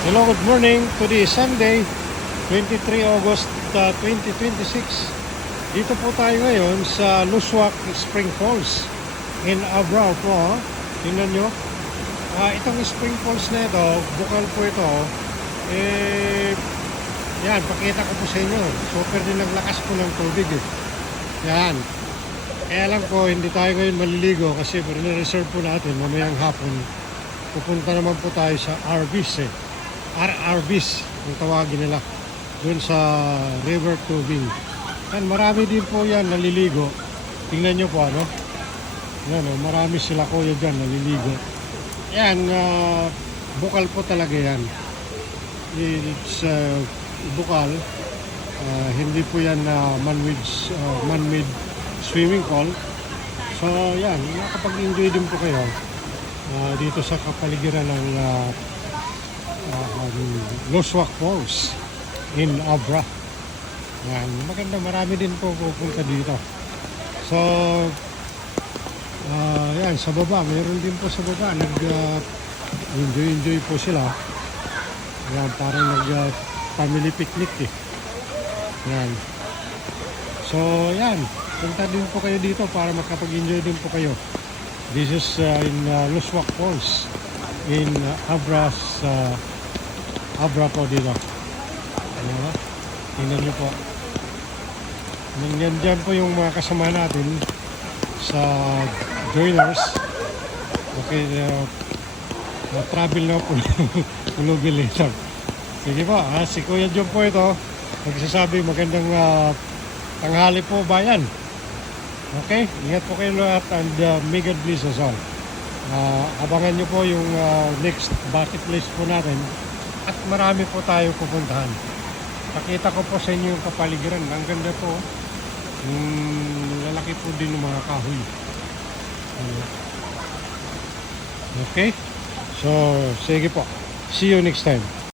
Hello, good morning. Today is Sunday, 23 August 2026. Dito po tayo ngayon sa Luswak Spring Falls in Abra po. Tingnan nyo. Itong Spring Falls na ito, bukal po ito. Yan, pakita ko po sa inyo. Super din ang lakas po ng tubig Yan. Kaya lang po, hindi tayo ngayon maliligo kasi reserve po natin mamayang hapon. Pupunta naman po tayo sa RVs RRVs ang tawagin nila doon sa River Tubing. Yan, marami din po yan naliligo. Tingnan nyo po yan, marami sila kuya dyan naliligo. Yan, bukal po talaga yan. It's bukal. Hindi po yan man-made swimming pool. So yan, nakapag-enjoy din po kayo dito sa kapaligiran ng Luswak Falls in Abra. Yan, maganda, marami din po pupunta dito. So yan, sa baba, mayroon din po sa baba nag-enjoy po sila. Yan, parang family picnic Yan. So yan, punta din po kayo dito para makapag-enjoy din po kayo. This is in Luswak Falls in Abra po dito. Tingnan nyo po. Dyan po yung mga kasama natin sa joiners. Okay, travel na po Ulubil later. Sige po, si Kuya John po ito. Magsasabi magandang tanghali po bayan. Okay, ingat po kayo lahat and may God bless us all. Abangan nyo po yung next bucket list po natin at marami po tayo pupuntahan. Pakita ko po sa inyo yung kapaligiran. Ang ganda po. Lalaki po din ng mga kahoy. Okay, so sige po, see you next time.